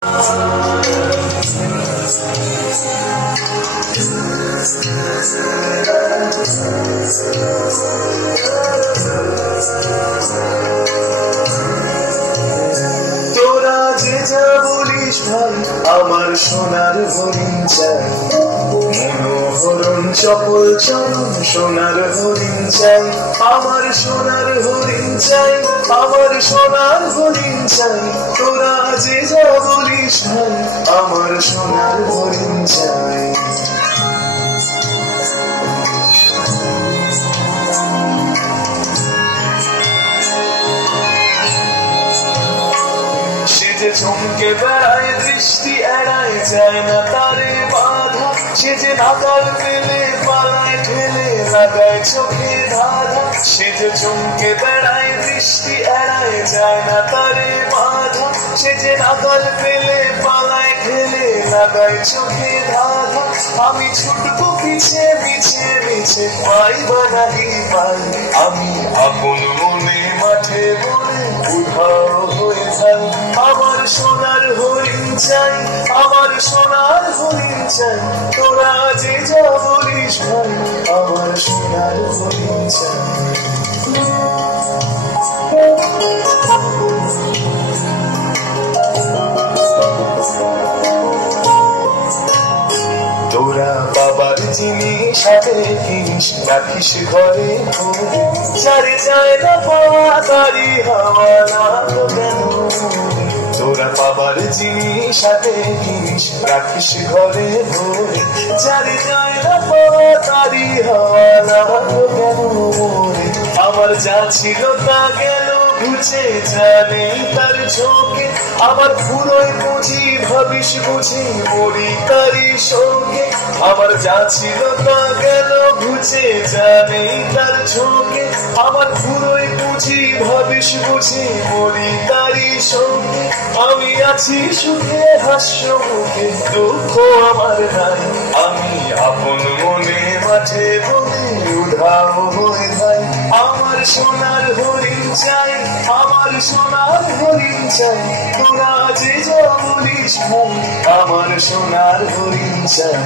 তোরা যে যা বলিস ভাই, আমার সোনার হরিণ চাই, মনোহরণ চপল চরণ সোনার হরিণ চাই, আমার সোনার হরিণ চাই, আমার সোনার হরিণ চাই। তোরা যে যা বলিস ভাই, আমার সোনার হরিণ চাই। সে যে চমকে বেড়ায়, দৃষ্টি এড়ায়, যায় না তারে বাধা। সে যে নাগাল পেলে পালায় ঠেলে, লাগায় চোখে ধাঁধা। সে যে চমকে বেড়ায়, দৃষ্টি এড়ায়, যায় না তারে বাধা। সে যে নাগাল পেলে পালায় ঠেলে, লাগায় চোখে ধাঁধা। আমি ছুটবো পিছে পিছে পিছে, পাই বা নাহি পাই। আমি আপন মনে মাঠে বলে উধাও হয়ে যাই। আমার সোনার হরিণ চাই, আমার সোনার হরিণ চাই। তোরা যে যা বলিস ভাই, আমার সোনার হরিণ চাই। তোরা বাবার জিনিস হাতে কিনিস, রাখিস ঘরে ভরে। যারে যায় না পাওয়া তারি হাওয়া লাগো কেন? তোরা বাবার জিনিস হাতে কিনিস, রাখিস ঘরে ভরে। যারে যায় না পাওয়া তারি হাওয়া লাগো কেন? আমার যা ছিল তা গেল ঘুচে, জানে তার ঝোঁকে। আমার পুরোই বুঝি ভাবিস বুঝি, মরি তারি শোকে। আমার যা ছিল তা গেল ঘুচে, জানে তার ঝোঁকে। আমার পুরোই বুঝি ভাবিস বুঝি, মরি তারি শোকে। আমি আছি সুখে হাস্য মুখে, দুঃখ আমার নাই। আমি আপন মনে মাঠে বলে উধাও হয়ে যাই। আমার সোনার হরিণ চাই, আমার সোনার হরিণ চাই। তোরা যে যা বলিস ভাই, আমার সোনার হরিণ চাই।